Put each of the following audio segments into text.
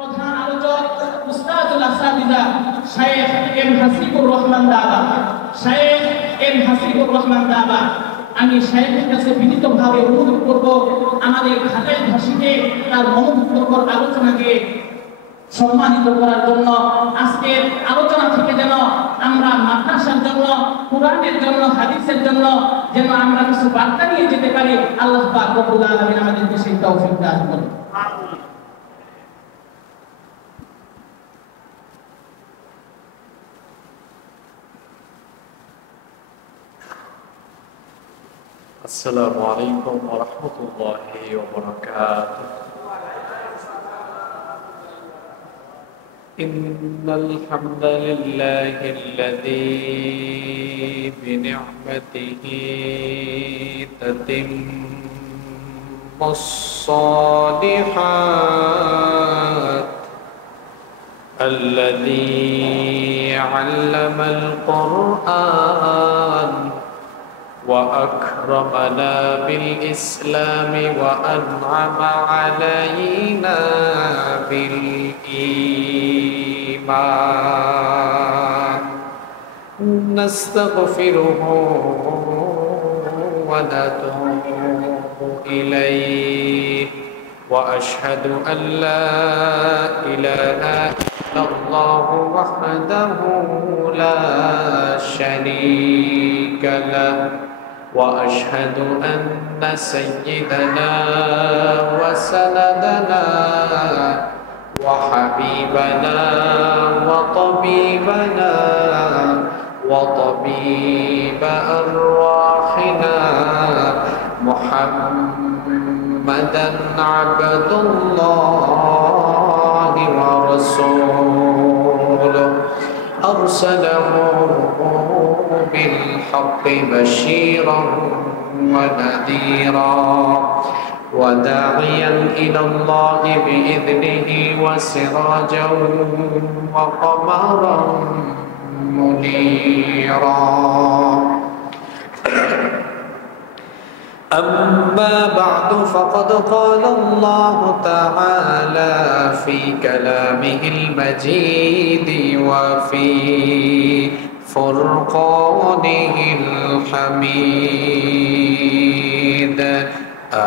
প্রধান আলোচক উস্তাদুল আসাদিজা শেখ এম হাসিবুর রহমান দাবা, শেখ এম হাসিবুর রহমান দাবা। আমি শেখের কাছে বিনীতভাবে অনুরোধ করব আমাদের খাদেম ভাষীকে তার মনোমুগ্ধকর আলোচনাকে সম্মানিত করার জন্য। আজকের আলোচনা থেকে যেন আমরা মাদ্রাসার জন্য, কোরআনের জন্য, হাদিসের জন্য যেন আমরা কিছু বার্তা নিয়ে যেতে পারি। আল্লাহ পাক রব্বুল আলামিন আমাদেরকে সেই তৌফিক দান করুন। السلام عليكم ورحمة الله وبركاته. إن الحمد لله الذي بنعمته تتم الصالحات الذي علم القرآن وأكرمنا بالإسلام وأنعم علينا بالإيمان. نستغفره ونتوب إليه وأشهد أن لا إله إلا الله وحده لا شريك له وأشهد أن سيدنا وسندنا وحبيبنا وطبيبنا وطبيب أرواحنا محمدا عبد الله ورسوله أرسله بالحق بشيرا ونذيرا وداعيا إلى الله بإذنه وسراجا وقمرا منيرا. أما بعد فقد قال الله تعالى في كلامه المجيد وفي فرقانه الحميد.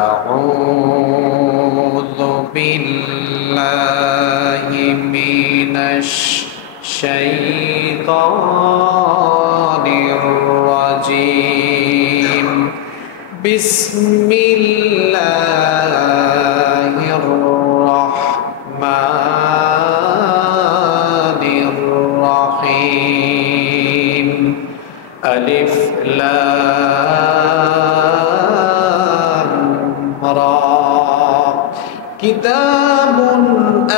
أعوذ بالله من الشيطان الرجيم. بسم الله الرحمن الرحيم. ألف لام را. كتاب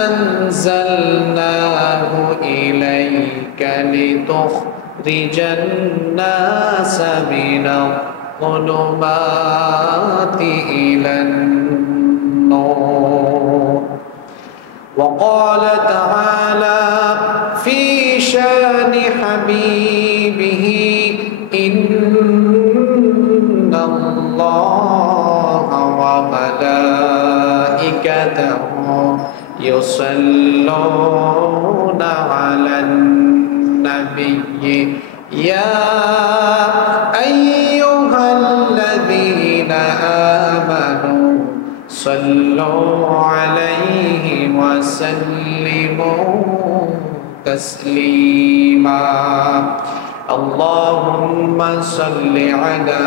أنزلناه إليك لتخرج الناس من الظلمات إلى النور. وقال تعالى في شان حبيبه إن الله وملائكته يصلون على النبي يا أيها الذين آمنوا صلوا عليه وسلموا تسليما. اللهم صل على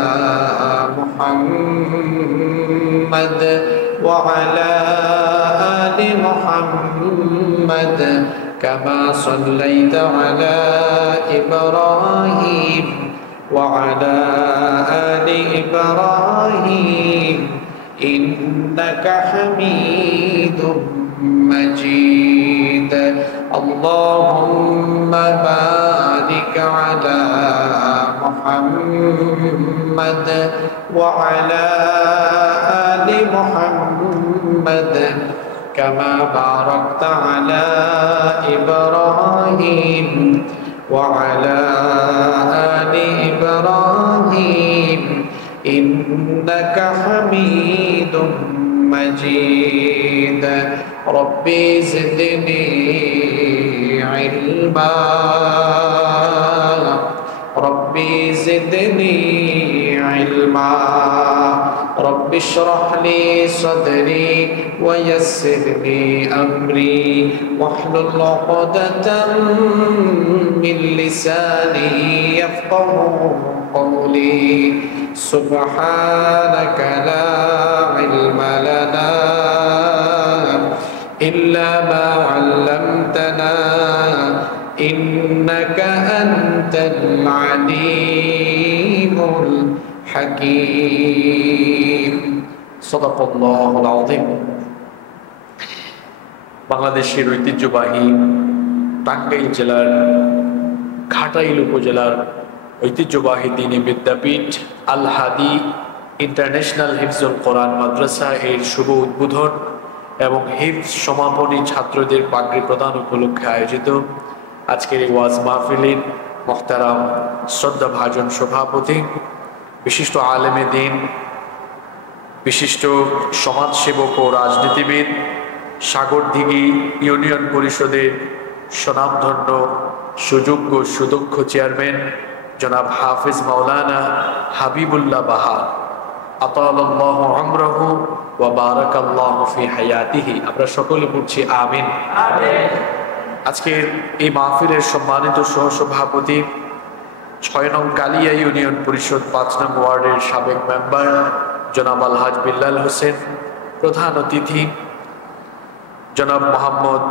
محمد وعلى آل محمد كما صليت على إبراهيم وعلى آل إبراهيم إنك حميد مجيد. اللهم بارك على محمد وعلى آل محمد كما باركت على إبراهيم وعلى آل إبراهيم إنك حميد مجيد. ربي زدني علما ربي زدني علما رب اشرح لي صدري ويسر لي أمري واحلل عقدة من لساني يفقه قولي سبحانك لا علم لنا إلا ما علمتنا إنك أنت العليم الحكيم صدق الله العظيم বাংলাদেশের ঐতিহ্যবাহী টাঙ্গাইল জেলার ঘাটাইল উপজেলার ঐতিহ্যবাহী দ্বীনি বিদ্যাপীঠ আল হাদি ইন্টারন্যাশনাল হিফজুল কোরআন মাদ্রাসা এর শুভ উদ্বোধন এবং হিফজ সমাপনী ছাত্রদের পাগড়ি প্রদান উপলক্ষে আয়োজিত আজকের এই ওয়াজ মাহফিলের মোহতারাম শ্রদ্ধাভাজন সভাপতি, বিশিষ্ট আলেমে দ্বীন, বিশিষ্ট সমাজসেবক ও রাজনীতিবিদ, সাগরদিঘি ইউনিয়ন পরিষদের স্বনামধন্য সুযোগ্য সুদক্ষ চেয়ারম্যান জনাব হাফিজ মাওলানা হাবিবুল্লাহ বাহা আতালাল্লাহু আমরাহু ওয়া বারাকাল্লাহু ফি হায়াতিহি, আমরা সকলে বলছি আমিন। আজকের এই মাহফিলের সম্মানিত সহসভাপতি, ৬ নং কালিয়া ইউনিয়ন পরিষদ ৫ নং ওয়ার্ডের সাবেক মেম্বার জনাব আলহাজ বিল্লাল হোসেন, প্রধান অতিথি জনাব মোহাম্মদ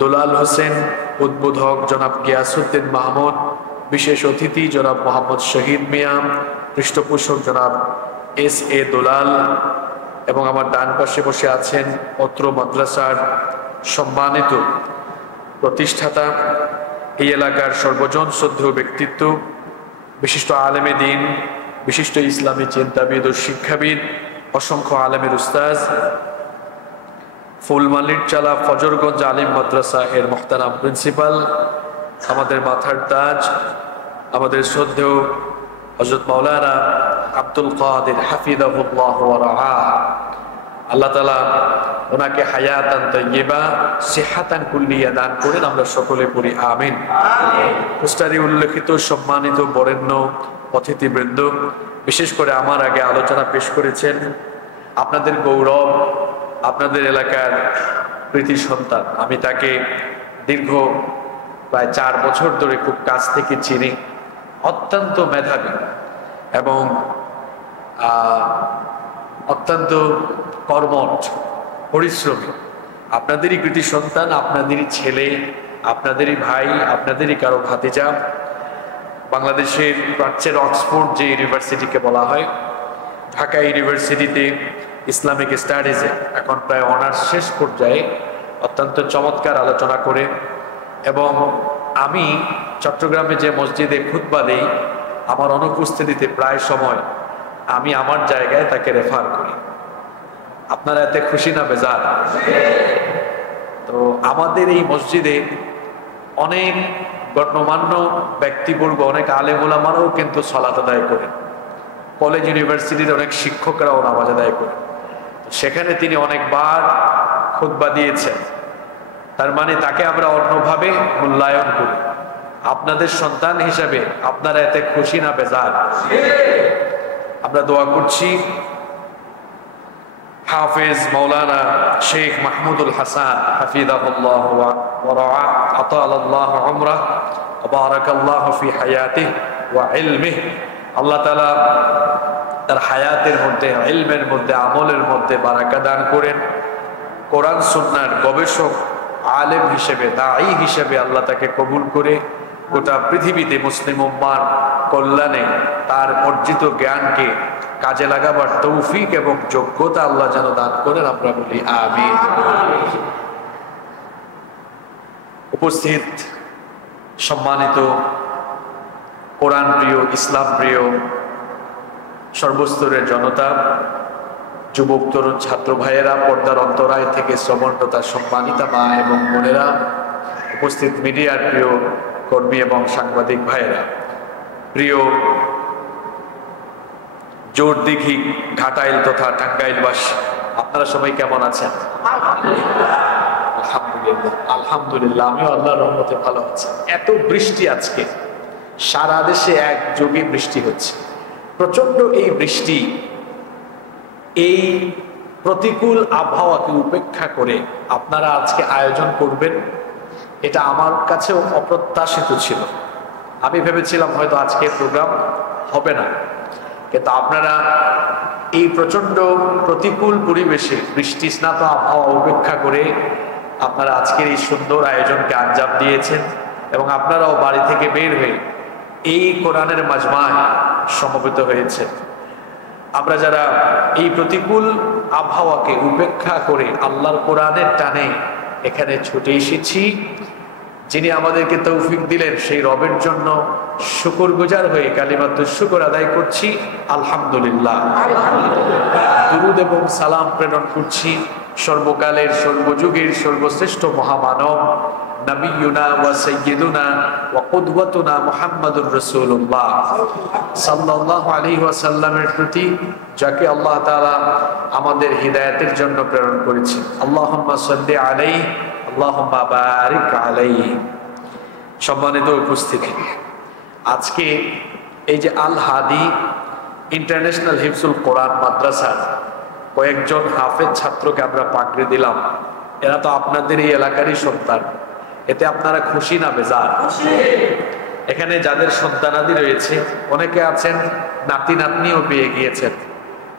দুলাল হোসেন, উদ্বোধক জনাব গিয়াসউদ্দিন মাহমুদ, বিশেষ অতিথি জনাব মোহাম্মদ শহীদ মিয়া, পৃষ্ঠপোষক জনাব এস.এ. দুলাল, এবং আমার ডান পাশে বসে আছেন অত্র মাদ্রাসার সম্মানিত প্রতিষ্ঠাতা, এই এলাকার সর্বজন শ্রদ্ধেয় ব্যক্তিত্ব, বিশিষ্ট আলেমে দ্বীন, বিশিষ্ট ইসলামী চিন্তাবিদ ও শিক্ষাবিদ, অসংখ্য আলেমের উস্তাজ, ফুলমালির চালা ফজরগঞ্জ আলিম মাদ্রাসা এর মোহতারাম প্রিন্সিপাল, আমাদের মাথার তাজ, আমাদের শ্রদ্ধেয় হযরত মাওলানা আব্দুল কাদের হাফিজাহুল্লাহ ওয়া রাআহ, আল্লাহ তাআলা ওনাকে হায়াতান তাইয়্যিবা সিহাতান কুল্লিয়া দান করেন, আমরা সকলে পড়ি আমিন। পোস্টারে উল্লেখিত সম্মানিত বরেণ্য অতিথিবৃন্দ, বিশেষ করে আমার আগে আলোচনা পেশ করেছেন আপনাদের গৌরব, আপনাদের এলাকার কৃতি সন্তান। আমি তাকে দীর্ঘ প্রায় ৪ বছর ধরে খুব কাছ থেকে চিনি। অত্যন্ত মেধাবী এবং অত্যন্ত কর্মঠ, পরিশ্রমী, আপনাদেরই কৃতি সন্তান, আপনাদেরই ছেলে, আপনাদেরই ভাই, আপনাদেরই কারো ভাতিজা। বাংলাদেশের প্রাচ্যের অক্সফোর্ড যে ইউনিভার্সিটিকে বলা হয়, ঢাকা ইউনিভার্সিটিতে ইসলামিক স্টাডিজে এখন প্রায় অনার্স শেষ পর্যায়ে অত্যন্ত চমৎকার আলোচনা করে, এবং আমি চট্টগ্রামে যে মসজিদে খুতবা দেই, আমার অনুপস্থিতিতে প্রায় সময় আমি আমার জায়গায় তাকে রেফার করি। আপনারা এতে খুশি না বেজার? তো আমাদের এই মসজিদে অনেক গণ্যমান্য ব্যক্তিবর্গ, অনেক আলেম ওলামারাও কিন্তু সালাত আদায় করেন। কলেজ ইউনিভার্সিটির অনেক শিক্ষকরাও নামাজ আদায় করেন। সেখানে তিনি অনেকবার খুতবা দিয়েছেন। তার মানে তাকে আমরা অন্যভাবে মূল্যায়ন করি। আপনাদের সন্তান হিসাবে আপনারা এতে খুশি না বেজার? আমরা দোয়া করছি হাফেজ মাওলানা শেখ মাহমুদুল হাসান হাফিজাহুল্লাহ ওয়া রাআহ আতালাল্লাহু উমরাহ ওয়া বারাকাল্লাহু ফি হায়াতিহি ওয়া ইলমিহি, আল্লাহ তাআলা তার হায়াতের মধ্যে, ইলমের মধ্যে, আমলের মধ্যে বারাকা দান করেন। কোরআন সুন্নাহর গবেষক, আলেম হিসেবে, দাঈ হিসেবে আল্লাহ তাকে কবুল করে গোটা পৃথিবীতে মুসলিম উম্মার কল্যাণে তার অর্জিত জ্ঞানকে কাজে লাগাবার তৌফিক এবং যোগ্যতা আল্লাহ যেন দান করেন, আমরা বলি আমিন। উপস্থিত সম্মানিত কোরআন প্রিয়, ইসলাম প্রিয় সর্বস্তরের জনতা, যুবক তরুণ ছাত্র ভাইয়েরা, পর্দার অন্তরায় থেকে শ্রবণরতা সম্মানিতা মা এবং বোনেরা, উপস্থিত মিডিয়ার প্রিয় কর্মী এবং সাংবাদিক ভাইয়েরা, প্রিয় জোরদিঘি, ঘাটাইল তথা টাঙ্গাইলবাসী, আপনারা সবাই কেমন আছেন? আলহামদুলিল্লাহ, আমিও আল্লাহর রহমতে ভালো আছি। এত বৃষ্টি আজকে সারা দেশে একযোগে বৃষ্টি হচ্ছে, প্রচন্ড এই বৃষ্টি। এই প্রতিকূল আবহাওয়াকে উপেক্ষা করে আপনারা আজকে আয়োজন করবেন, এটা আমার কাছেও অপ্রত্যাশিত ছিল। আমি ভেবেছিলাম হয়তো আজকে প্রোগ্রাম হবে না, কিন্তু আপনারা এই প্রচন্ড প্রতিকূল পরিবেশে বৃষ্টি স্নাত আবহাওয়া উপেক্ষা করে আপনারা আজকের এই সুন্দর আয়োজনকে আঞ্জাম দিয়েছেন, এবং আপনারাও বাড়ি থেকে বের হয়ে এই কোরআনের মাজমায় সমবেত হয়েছে। আমরা যারা এই প্রতিকূল আবহাওয়াকে উপেক্ষা করে আল্লাহর কোরআনের টানে এখানে ছুটে এসেছি, যিনি আমাদেরকে তৌফিক দিলেন, সেই রবের জন্য শুকরগুজার হয়ে কালিমাতুশ শুকর আদায় করছি, আলহামদুলিল্লাহ। দুরূদ এবং সালাম প্রেরণ করছি সর্বকালের সর্বযুগের সর্বশ্রেষ্ঠ মহামানব নবিয়ুনা ওয়া সাইয়্যিদুনা ওয়া কুদওয়াতুনা মুহাম্মাদুর রাসূলুল্লাহ সাল্লাল্লাহু আলাইহি ওয়াসাল্লামের প্রতি, যাকে আল্লাহ তাআলা আমাদের হিদায়াতের জন্য প্রেরণ করেছেন। আল্লাহুম্মা সাল্লি আলাইহি আল্লাহুম্মা বারিক আলাইহি। সম্মানিত উপস্থিতি, আজকে এই যে আল হাদি ইন্টারন্যাশনাল হিফজুল কোরআন মাদ্রাসার কয়েকজন হাফেজ ছাত্রকে আমরা পাকড়ে দিলাম, এরা তো আপনাদের এই এলাকারই সন্তান। এতে আপনারা খুশি না বেজার? এখানে যাদের সন্তানাদি রয়েছে, অনেকে আছেন নাতি নাতনিও পেয়ে গিয়েছেন,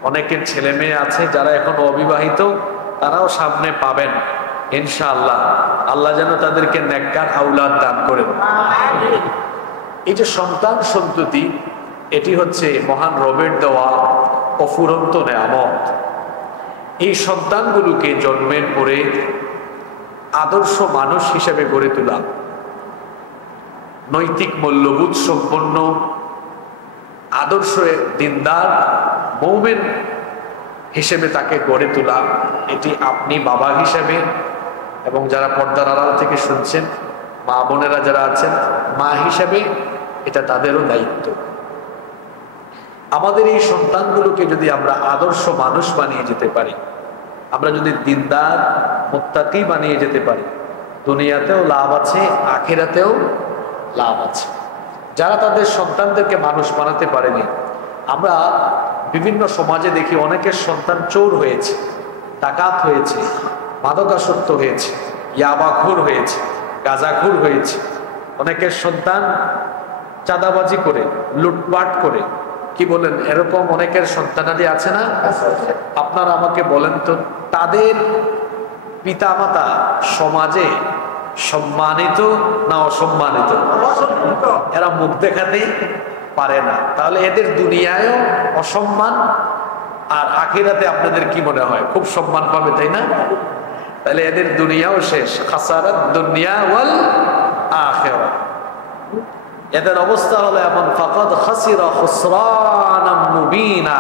অনেকের ছেলে মেয়ে আছে যারা এখন অবিবাহিত, তারাও সামনে পাবেন ইনশাআল্লাহ। আল্লাহ যেন তাদেরকে নেককার আওলাদ দান করেন। এই যে সন্তান সন্ততি, এটি হচ্ছে মহান রবের দেওয়া অফুরন্ত নেয়ামত। এই সন্তানগুলোকে জন্মের পরে আদর্শ মানুষ হিসেবে গড়ে তোলা, নৈতিক মূল্যবোধ সম্পন্ন আদর্শ দিনদার মুমিন হিসেবে তাকে গড়ে তোলা, এটি আপনি বাবা হিসেবে এবং যারা পর্দার আড়াল থেকে শুনছেন মা বোনেরা যারা আছেন মা হিসেবে, এটা তাদেরও দায়িত্ব। আমাদের এই সন্তানগুলোকে যদি আমরা আদর্শ মানুষ বানিয়ে যেতে পারি, আমরা যদি দিনদার মুত্তাকি বানিয়ে যেতে পারি, দুনিয়াতেও লাভ আছে, আখিরাতেও লাভ আছে। যারা তাদের সন্তানদেরকে মানুষ বানাতে পারেনি, আমরা বিভিন্ন সমাজে দেখি অনেকের সন্তান চোর হয়েছে, ডাকাত হয়েছে, মাদকাসক্ত হয়েছে, ইয়াবাখোর হয়েছে, গাঁজাখোর হয়েছে। অনেকের সন্তান চাঁদাবাজি করে, লুটপাট করে, কি বলেন, এরকম অনেকের সন্তানাদি আছে না? আপনারা আমাকে বলেন তো, তাদের পিতামাতা সমাজে সম্মানিত না অসম্মানিত? এরা মুখ দেখাতে পারে না, তাহলে এদের দুনিয়ায়ও অসম্মান, আর আখিরাতে আপনাদের কি মনে হয় খুব সম্মান পাবে, তাই না? তাহলে এদের দুনিয়াও শেষ, খাসারাত দুনিয়া ওয়াল আখিরাহ। এদের অবস্থা হলো এমন, ফাকাদ খাসিরা খুসরানাম মুবিনা,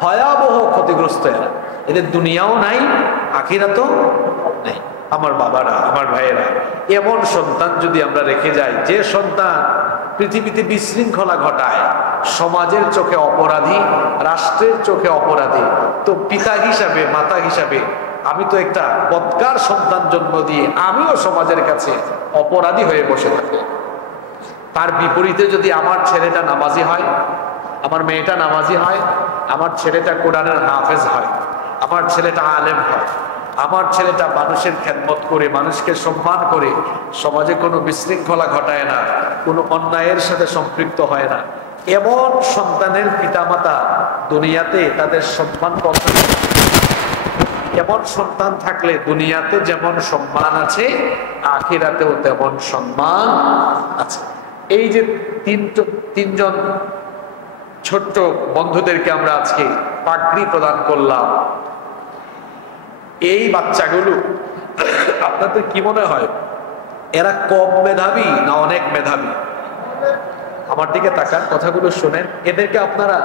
ভয়াবহ ক্ষতিগ্রস্ত এরা। এদের দুনিয়াও নাই, আখিরাতও নাই। আমার বাবারা, আমার ভাইয়েরা, এমন সন্তান যদি আমরা রেখে যাই, যে সন্তান পৃথিবীতে বিশৃঙ্খলা ঘটায়, সমাজের চোখে অপরাধী, রাষ্ট্রের চোখে অপরাধী, তো পিতা হিসাবে, মাতা হিসাবে আমি তো একটা বদকার সন্তান জন্ম দিয়ে আমিও সমাজের কাছে অপরাধী হয়ে বসে থাকি। তার বিপরীতে যদি আমার ছেলেটা নামাজি হয়, আমার মেয়েটা নামাজি হয়, আমার ছেলেটা কোরআনের হাফেজ হয়, আমার ছেলেটা আলেম হয়, আমার ছেলেটা মানুষের খেদমত করে, মানুষকে সম্মান করে, সমাজে কোনো বিশৃঙ্খলা ঘটায় না, কোনো অন্যায়ের সাথে সম্পৃক্ত হয় না, এমন সন্তানের পিতামাতা দুনিয়াতে তাদের সম্মান করতে, এমন সন্তান থাকলে দুনিয়াতে যেমন সম্মান আছে, আখিরাতেও তেমন সম্মান আছে। এই যে তিনজন ছোট্ট বন্ধুদেরকে আমরা আজকে পাগড়ি প্রদান করলাম, এই বাচ্চাগুলো আপনাদের কি মনে হয় এরা কম মেধাবী না অনেক মেধাবী? আমার দিকে তাকান, কথাগুলো শোনেন। এদেরকে আপনারা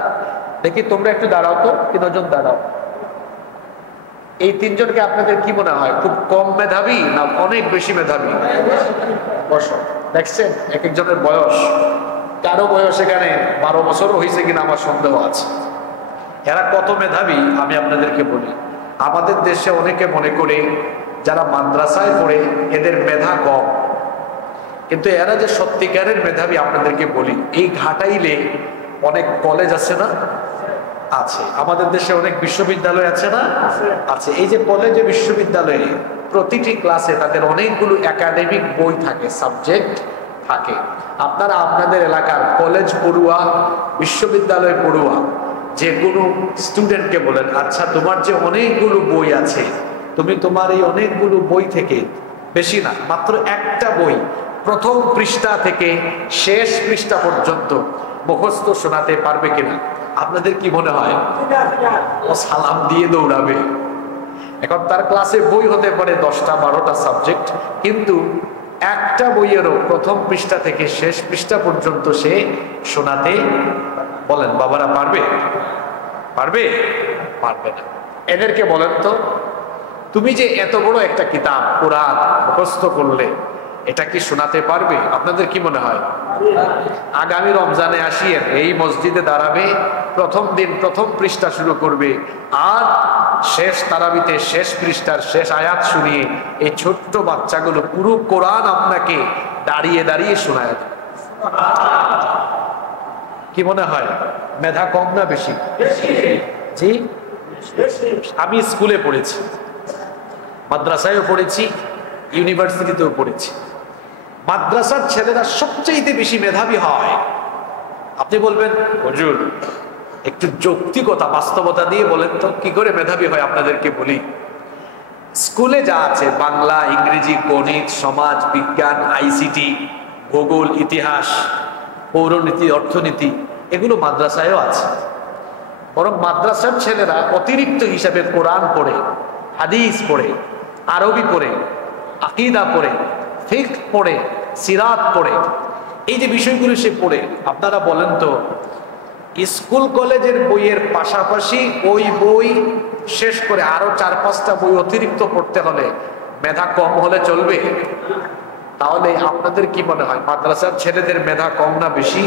দেখি, তোমরা একটু দাঁড়াও তো, 3 জন দাঁড়াও। এই 3 জনকে আপনাদের কি মনে হয় খুব কম মেধাবী না অনেক বেশি মেধাবী? বসো। দেখছেন এক একজনের বয়স, কারো বয়স এখানে 12 বছরও হয়েছে কিনা আমার সন্দেহ আছে। এরা কত মেধাবী আমি আপনাদেরকে বলি। আমাদের দেশে অনেকে মনে করে যারা মাদ্রাসায় পড়ে এদের মেধা কম, কিন্তু এরা যে সত্যিকারের মেধাবী আপনাদেরকে বলি, এই ঘাটাইলে অনেক কলেজ আছে না? আছে। আমাদের দেশে অনেক বিশ্ববিদ্যালয় আছে না? আছে। এই যে কলেজে বিশ্ববিদ্যালয়ে প্রতিটি ক্লাসে তাদের অনেকগুলো একাডেমিক বই থাকে, সাবজেক্ট থাকে। আপনারা আপনাদের এলাকার কলেজ পড়ুয়া, বিশ্ববিদ্যালয় পড়ুয়া যে কোনো স্টুডেন্টকে বলেন, আচ্ছা তোমার যে অনেকগুলো বই আছে, তুমি তোমার এই অনেকগুলো বই থেকে, বেশি না মাত্র একটা বই প্রথম পৃষ্ঠা থেকে শেষ পৃষ্ঠা পর্যন্ত মুখস্থ শোনাতে পারবে কিনা? আপনাদের কি মনে হয়? ও সালাম দিয়ে দৌড়াবে। এখন তার ক্লাসে বই হতে পারে 10টা 12টা সাবজেক্ট, কিন্তু একটা বইয়েরও প্রথম পৃষ্ঠা থেকে শেষ পৃষ্ঠা পর্যন্ত সে শোনাতে, বলেন বাবারা পারবে? পারবে? পারবে না। এদেরকে বলেন তো, তুমি যে এত বড় একটা কিতাব কোরআন মুখস্থ করলে, এটা কি শোনাতে পারবে? আপনাদের কি মনে হয়? আগামী রমজানে আসিয়েন, এই মসজিদে দাঁড়াবে, প্রথম দিন প্রথম পৃষ্ঠা শুরু করবে, আর শেষ তারাবিতে শেষ পৃষ্ঠার শেষ আয়াত শুনিয়ে এই ছোট্ট বাচ্চাগুলো পুরো কোরআন আপনাকে দাঁড়িয়ে দাঁড়িয়ে শোনায় দেবে। কি মনে হয়, মেধা কম না বেশি? জি, আমি স্কুলে পড়েছি, মাদ্রাসায়ও পড়েছি, ইউনিভার্সিটিতেও পড়েছি। মাদ্রাসার ছেলেরা সবচেয়ে বেশি মেধাবী হয়। আপনি বলবেন হুজুর একটু যৌক্তিকতা বাস্তবতা দিয়ে বলেন তো কি করে মেধাবী হয়? আপনাদেরকে বলি, স্কুলে যা আছে বাংলা, ইংরেজি, গণিত, সমাজ বিজ্ঞান, আইসিটি, ভূগোল, ইতিহাস, পৌরনীতি, অর্থনীতি, এগুলো মাদ্রাসায়ও আছে। বরং মাদ্রাসার ছেলেরা অতিরিক্ত হিসাবে কোরআন পড়ে, হাদিস পড়ে, আরবি পড়ে, আকীদা পড়ে, ফিকহ পড়ে, সিরাত পড়ে। এই যে বিষয়গুলো সে পড়ে, আপনারা বলেন তো স্কুল কলেজের বইয়ের পাশাপাশি ওই বই শেষ করে আরো 4-5টা বই অতিরিক্ত পড়তে হলে মেধা কম হলে চলবে? তাহলে আপনাদের কি মনে হয়, মাদ্রাসার ছেলেদের মেধা কম না বেশি?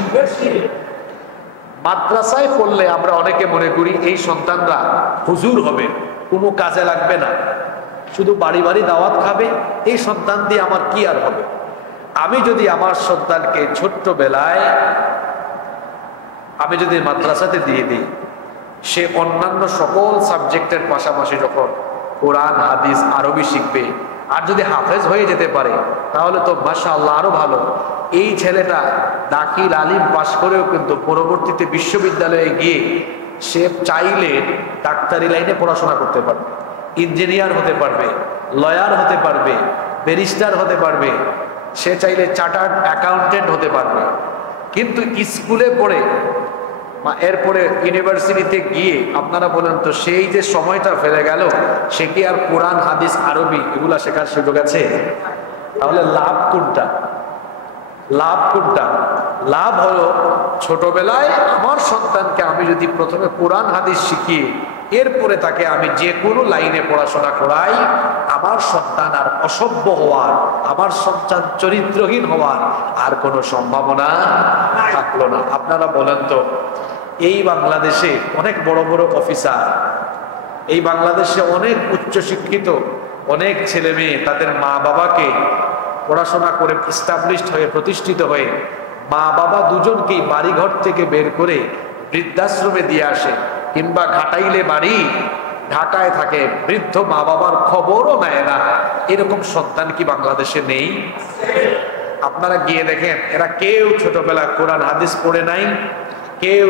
মাদ্রাসায় পড়লে আমরা অনেকে মনে করি এই সন্তানরা হুজুর হবে, কোনো কাজে লাগবে না, শুধু বাড়ি বাড়ি দাওয়াত খাবে, এই সন্তান দিয়ে আমার কি আর হবে? আমি যদি আমার সন্তানকে ছোট্টবেলায় আমি যদি মাদ্রাসাতে দিয়ে দিই, সে অন্যান্য সকল সাবজেক্টের পাশাপাশি যখন কোরআন, হাদিস, আরবি শিখবে, আর যদি হাফেজ হয়ে যেতে পারে তাহলে তো মাশাআল্লাহ আরো ভালো। এই ছেলেটা দাখিল আলিম পাশ করেও কিন্তু পরবর্তীতে বিশ্ববিদ্যালয়ে গিয়ে সে চাইলে ডাক্তারি লাইনে পড়াশোনা করতে পারবে, ইঞ্জিনিয়ার হতে পারবে, লয়ার হতে পারবে, ব্যারিস্টার হতে পারবে, সে চাইলে চার্টার্ড অ্যাকাউন্টেন্ট হতে পারবে। কিন্তু স্কুলে পড়ে এরপরে ইউনিভার্সিটিতে গিয়ে আপনারা বলেন তো সেই যে সময়টা ফেলে গেল, সে কি আর কোরআন, হাদিস, আরবি এগুলা শেখার সুযোগ আছে? তাহলে লাভ কোনটা? লাভ কোনটা? লাভ হলো ছোটবেলায় আমার সন্তানকে আমি যদি প্রথমে কোরআন হাদিস শিখিয়ে এরপরে তাকে আমি যে কোনো লাইনে পড়াশোনা করাই, আমার সন্তান আর অসভ্য হওয়ার, আমার সন্তান চরিত্রহীন হওয়ার আর কোনো সম্ভাবনা থাকলো না। আপনারা বলেন তো, এই বাংলাদেশে অনেক বড় বড় অফিসার, এই বাংলাদেশে অনেক উচ্চশিক্ষিত অনেক ছেলে মেয়ে তাদের মা বাবাকে পড়াশোনা করে এস্টাবলিশড হয়ে প্রতিষ্ঠিত হয়ে মা বাবা দুজনকেই বাড়িঘর থেকে বের করে বৃদ্ধাশ্রমে দিয়ে আসে, কিংবা ঘাটাইলে বাড়ি, ঢাকায় থাকে, বৃদ্ধ মা বাবার খবরও নেয় না। এরকম সন্তান কি বাংলাদেশে নেই? আপনারা গিয়ে দেখেন, এরা কেউ ছোটবেলা কোরআন হাদিস পড়ে নাই, কেউ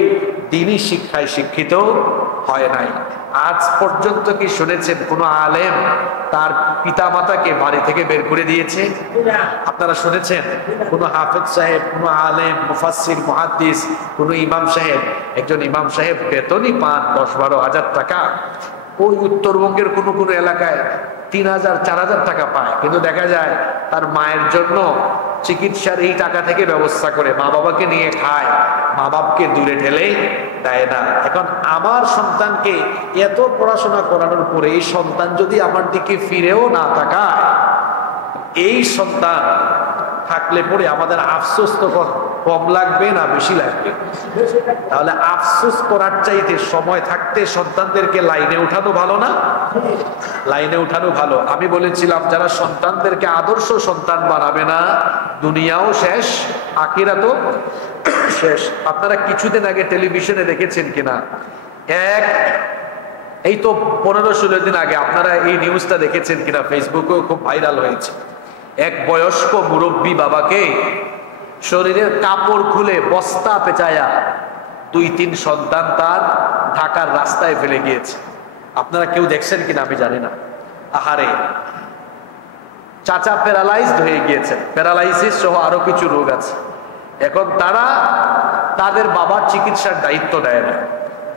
দ্বীনি শিক্ষায় শিক্ষিত হয় নাই। আজ পর্যন্ত কি শুনেছেন কোনো আলেম তার পিতা মাতাকে বাড়ি থেকে বের করে দিয়েছে? আপনারা শুনেছেন কোনো হাফেজ সাহেব, কোনো আলেম, মুফাসসির, মুহাদ্দিস, কোনো ইমাম সাহেব, একজন ইমাম সাহেব বেতনই পান 10-12 হাজার টাকা, ওই উত্তরবঙ্গের কোনো কোনো এলাকায় 3,000-4,000 টাকা পায়, কিন্তু দেখা যায় তার মায়ের জন্য চিকিৎসার এই টাকা থেকে ব্যবস্থা করে মা বাবাকে নিয়ে খায়, মা বাপকে দূরে ঠেলে দেয় না। এখন আমার সন্তানকে এত পড়াশোনা করানোর পরে এই সন্তান যদি আমার দিকে ফিরেও না তাকায়, এই সন্তান থাকলে পরে আমাদের আফসোস তো কম লাগবে না বেশি লাগবে? তাহলে আফসোস করার চাইতে সময় থাকতে সন্তানদেরকে লাইনে উঠানো ভালো না? লাইনে উঠানো ভালো। আমি বলেছিলাম যারা সন্তানদেরকে আদর্শ সন্তান বানাবে না, দুনিয়াও শেষ, আখিরাতও শেষ। আপনারা কিছুদিন আগে টেলিভিশনে দেখেছেন কিনা, এই তো 15-16 দিন আগে আপনারা এই নিউজটা দেখেছেন কিনা, ফেসবুকেও খুব ভাইরাল হয়েছে। এক বয়স্ক মুরব্বী বাবাকে শরীরের কাপড় খুলে বস্তা পেঁচায়া 2-3 সন্তান তার ঢাকার রাস্তায় ফেলে গিয়েছে। আপনারা কেউ দেখছেন কিনা আমি জানি না। আহারে, চাচা প্যারালাইজড হয়ে গিয়েছেন, প্যারালাইসিস সহ আরো কিছু রোগ আছে। এখন তারা তাদের বাবার চিকিৎসার দায়িত্ব দেয় না।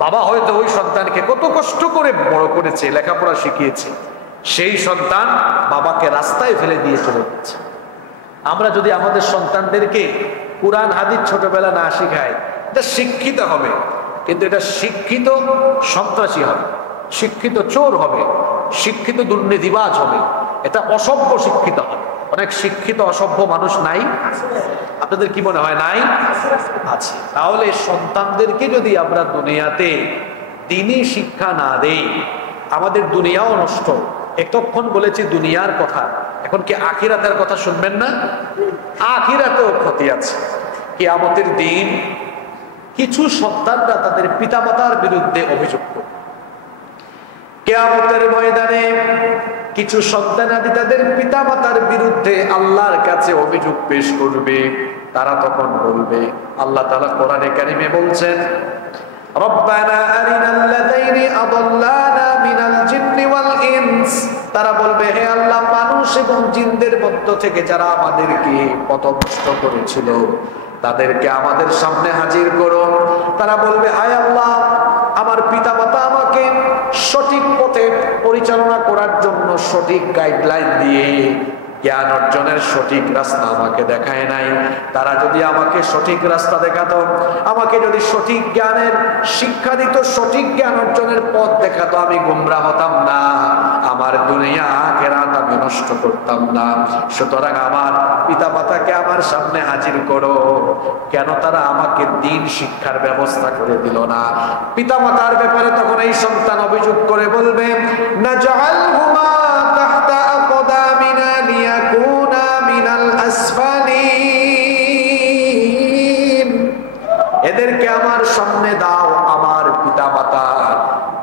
বাবা হয়তো ওই সন্তানকে কত কষ্ট করে বড় করেছে, লেখাপড়া শিখিয়েছে, সেই সন্তান বাবাকে রাস্তায় ফেলে দিয়ে চলে যাচ্ছে। আমরা যদি আমাদের সন্তানদেরকে কুরআন হাদিস ছোটবেলা না শিখাই, এটা শিক্ষিত হবে, কিন্তু এটা শিক্ষিত সন্ত্রাসী হবে, শিক্ষিত চোর হবে, শিক্ষিত দুর্নীতিবাজ হবে, এটা অসভ্য শিক্ষিত হবে। অনেক শিক্ষিত অসভ্য মানুষ নাই? আপনাদের কি মনে হয় নাই? আছে। তাহলে সন্তানদেরকে যদি আমরা দুনিয়াতে দ্বীনি শিক্ষা না দেই, আমাদের দুনিয়াও নষ্ট। এতক্ষণ বলেছি দুনিয়ার কথা, এখন কি আখিরাতের কথা শুনবেন না? আখিরাতেও ক্ষতি আছে। কিয়ামতের দিন কিছু সন্তানরা তাদের পিতামাতার বিরুদ্ধে অভিযোগ করবে। কিয়ামতের ময়দানে কিছু সন্তানাদি তাদের পিতামাতার বিরুদ্ধে আল্লাহর কাছে অভিযোগ পেশ করবে। তারা তখন বলবে, আল্লাহ তাআলা কোরআনে কারিমে বলছেন, রব্বানা আরিনাল্লাযাইনি আদাল্লানা মিনাল জিন্নি ওয়াল ইনস। তারা বলবে, হে আল্লাহ, মানুষ এবং জিনদের মধ্য থেকে যারা আমাদেরকে পথভ্রষ্ট করেছিল তাদেরকে আমাদের সামনে হাজির করো। তারা বলবে, হায় আল্লাহ, আমার পিতামাতা আমাকে সঠিক পথে পরিচালনা করার জন্য সঠিক গাইডলাইন দিয়ে জ্ঞান অর্জনের সঠিক রাস্তা আমাকে দেখায় নাই। তারা যদি আমাকে সঠিক রাস্তা দেখাতো, আমাকে যদি সঠিক জ্ঞানের শিক্ষা দিত, সঠিক জ্ঞান অর্জনের পথ দেখাতো, আমি গোমরা হতাম না, আমার দুনিয়া আখিরাত আমি নষ্ট করতাম না। সুতরাং আমার পিতামাতাকে আমার সামনে হাজির করো। কেন তারা আমাকে দ্বীন শিক্ষার ব্যবস্থা করে দিল না? পিতামাতার ব্যাপারে তখন এই সন্তান অভিযোগ করে বলবে, নাজআলহুমা তাহতা আকদামিনা লিয়াকুনা মিনাল আসফালিন। এদেরকে আমার সামনে দাও, আমার পিতামাতার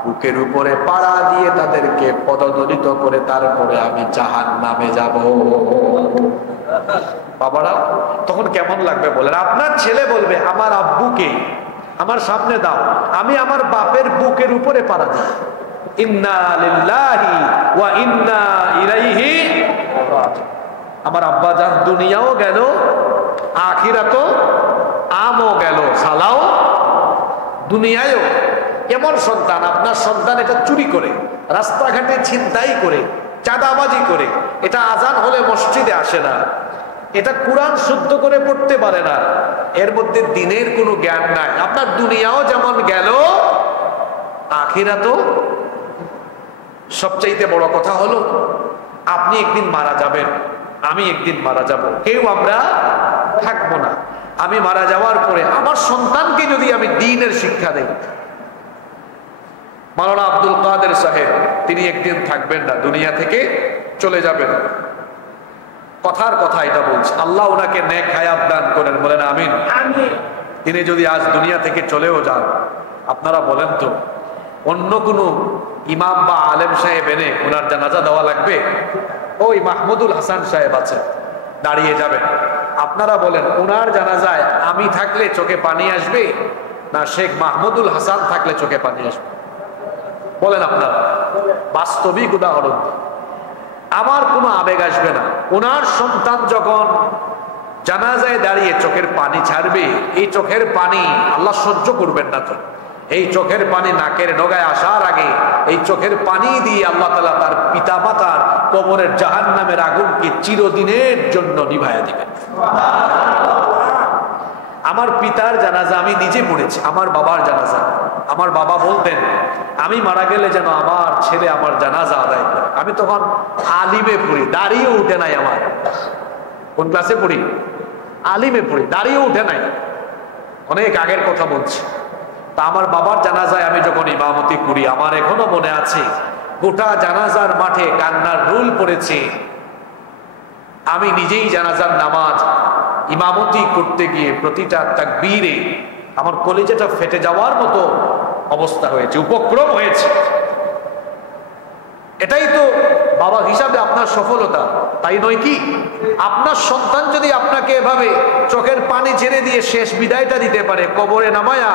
বুকের উপরে পাড়া দিয়ে তাদেরকে পদদলিত করে তারপরে আমি জাহান্নামে যাব। বাবারা, তখন কেমন লাগবে বলেন? আপনার ছেলে বলবে, আমার আব্বুকে আমার সামনে দাও, আমি আমার বাপের বুকের উপরে পাড়া দিই। ইন্না লিল্লাহি ওয়া ইন্না ইলাইহি রাজিউন। আমার আব্বা জান দুনিয়াও গেল, আখিরাতও আমও গেল, সালাও দুনিয়ায়ও। এমন সন্তান, আপনার সন্তান এটা চুরি করে, রাস্তাঘাটে ছিনতাই করে, চাঁদাবাজি করে, এটা আজান হলে মসজিদে আসে না, এটা কোরআন শুদ্ধ করে পড়তে পারে না, এর মধ্যে দ্বীনের কোনো জ্ঞান নাই। আপনার দুনিয়াও যেমন গেল, আখিরাতও। সবচাইতে বড় কথা হলো, আপনি একদিন মারা যাবেন, আমি একদিন মারা যাব, কেউ আমরা থাকবো না। আমি মারা যাওয়ার পরে আমার সন্তানকে যদি আমি দ্বীনের শিক্ষা দেই, মাওলানা আব্দুল কাদের সাহেব তিনি একদিন থাকবেন না, দুনিয়া থেকে চলে যাবেন। কথার কথা এটা বলছে, আল্লাহ ওনাকে নেক হায়াত দান করেন, বলেন আমিন। তিনি যদি আজ দুনিয়া থেকে চলেও যান, আপনারা বলেন তো অন্য কোনো ইমাম বা আলেম সাহেব এনে ওনার জানাজা দেওয়া লাগবে? ওই মাহমুদুল হাসান সাহেব আছে, দাঁড়িয়ে যাবেন। আপনারা বলেন ওনার জানাজায় আমি থাকলে চোখে পানি আসবে, না শেখ মাহমুদুল হাসান থাকলে চোখে পানি আসবে? বলেন আপনারা, বাস্তবিক উদাহরণ। আমার কোনো আবেগ আসবে না। ওনার সন্তান যখন জানাজায় দাঁড়িয়ে চোখের পানি ছাড়বে, এই চোখের পানি আল্লাহ সহ্য করবেন না। তো এই চোখের পানি নাকের ডগায় আসার আগে এই চোখের পানি দিয়ে আল্লাহ তাআলা তার পিতা মাতার কবরের জাহান্নামের আগুনকে চিরদিনের জন্য নিভাইয়া দিবেন। আমার পিতার জানাজা আমি নিজে পড়েছি, আমার বাবার জানাজা। আমার বাবা বলতেন, আমি মারা গেলে যেন আমার ছেলে আমার জানাজা আদায় করে। আমি তখন আলিমে পড়ি, দাঁড়িয়ে উঠে নাই। আমার কোন ক্লাসে পড়ি? আলিমে পড়ি, দাঁড়িয়ে উঠে নাই। অনেক আগের কথা বলছি। তা আমার বাবার জানাজায় আমি যখন ইমামতি করি, আমার এখনো মনে আছে গোটা জানাজার মাঠে কান্নার রোল পড়েছে। আমি নিজেই জানাজার নামাজ ইমামতি করতে গিয়ে প্রতিটা তাকবীরে আমার কলিজাটা ফেটে যাওয়ার মতো অবস্থা হয়েছে, উপক্রম হয়েছে। এটাই তো বাবা হিসাবে আপনার সফলতা, তাই নয় কি? আপনার সন্তান যদি আপনাকে এভাবে চোখের পানি ছেড়ে দিয়ে শেষ বিদায়টা দিতে পারে, কবরে নামায়া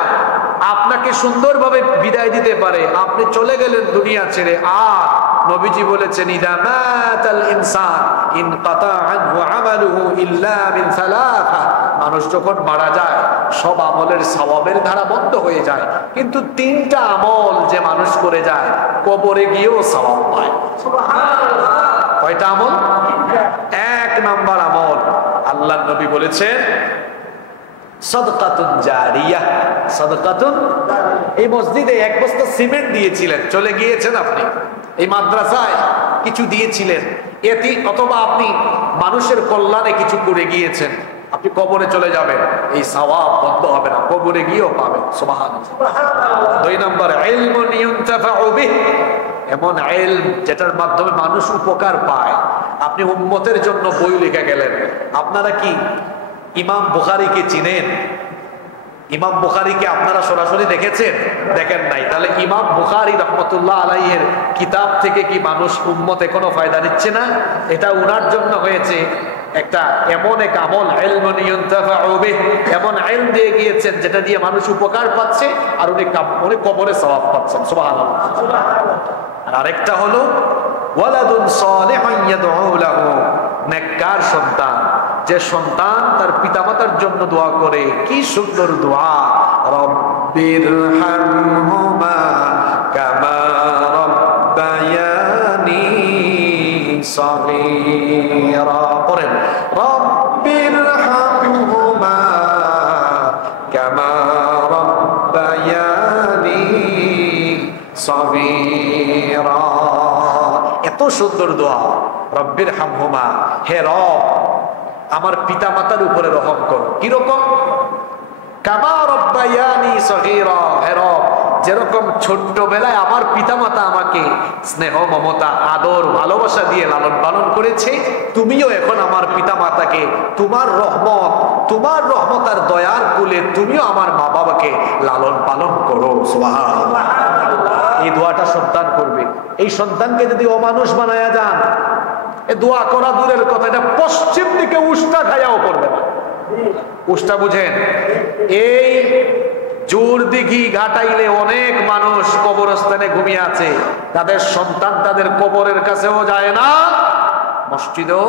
আপনাকে সুন্দরভাবে বিদায় দিতে পারে, আপনি চলে গেলেন দুনিয়া ছেড়ে। আর নবীজি বলেছেন, ইদা মাতাল ইনসান ইনকাতা আনহু আমালুহু ইল্লা মিন সালাসা, মানুষ যখন মারা যায় সব আমলের সওয়াবের ধারা বন্ধ হয়ে যায়, কিন্তু তিনটা আমল যে মানুষ করে যায় কবরে গিয়েও সওয়াব পায়। সুবহানাল্লাহ। কয়টা আমল? এক নাম্বার আমল আল্লাহর নবী বলেছেন সাদকাতুন জারিয়াহ। সাদকাতুন, এই মসজিদে এক বস্তা সিমেন্ট দিয়েছিলেন, চলে গিয়েছেন আপনি, এই মাদ্রাসায় কিছু দিয়েছিলেন, এটি অথবা আপনি মানুষের কল্যাণে কিছু করে গিয়েছেন, আপনি কবরে চলে যাবেন, এই সওয়াব বন্ধ হবে না, কবরে গিয়েও পাবেন। সুবহানাল্লাহ। দুই নম্বর ইলমুন ইউনতাফাউ বিহ, এমন ইলম যেটার মাধ্যমে মানুষ উপকার পায়। আপনি উম্মতের জন্য বই লিখে গেলেন। আপনারা কি ইমাম বুখারীকে চিনেন? ইমাম বুখারীকে আপনারা সরাসরি দেখেছেন? দেখেন নাই? তাহলে ইমাম বুখারী রাহমাতুল্লাহ আলাইহির কিতাব থেকে কি মানুষ উম্মতে কোনো ফায়দা নিচ্ছে না? এটা উনার জন্য হয়েছে একটা এমন এক আমল, ইলমুন ইউনতাফাউ বিহ, এমন ইলম দিয়ে গিয়েছেন যেটা দিয়ে মানুষ উপকার পাচ্ছে আর উনি কবরে সওয়াব পাচ্ছেন। সুবহানাল্লাহ। আর আরেকটা হলো ওয়ালাদুন সালিহুন ইয়াদউ লাহু, নেককার সন্তান, যে সন্তান তার পিতামাতার জন্য দোয়া করে। কি সুন্দর দোয়া, রব্বিরহামহুমা কামা রাব্বায়ানি সগীরা। পড়েন, রব্বিরহামহুমা কামা রাব্বায়ানি সগীরা। এত সুন্দর দোয়া, রব্বিরহামহুমা, হে রব আমার পিতা মাতার উপরে রহম করো। কিরকম? কামা রাব্বায়ানি সগীরা, হে রব যেরকম ছোট্টবেলায় আমার পিতামাতা আমাকে স্নেহ মমতা আদর ভালোবাসা দিয়ে লালন পালন করেছে, তুমিও এখন আমার পিতামাতাকে তোমার রহমত আর দয়ার কুলে তুমিও আমার মা বাবাকে লালন পালন করো। সুবহানাল্লাহ। এই দোয়াটা সন্তান করবে। এই সন্তানকে যদি অমানুষ বানায়া যান, এ দোয়া করা দূরের কথা, এটা পশ্চিম দিকে উষ্টা খায়াও করবে না। উষ্টা বুঝেন? এই জোর দিঘি ঘাটাইলে অনেক মানুষ কবরস্থানে ঘুমিয়ে আছে, তাদের সন্তান তাদের কবরের কাছেও যায় না, মসজিদেও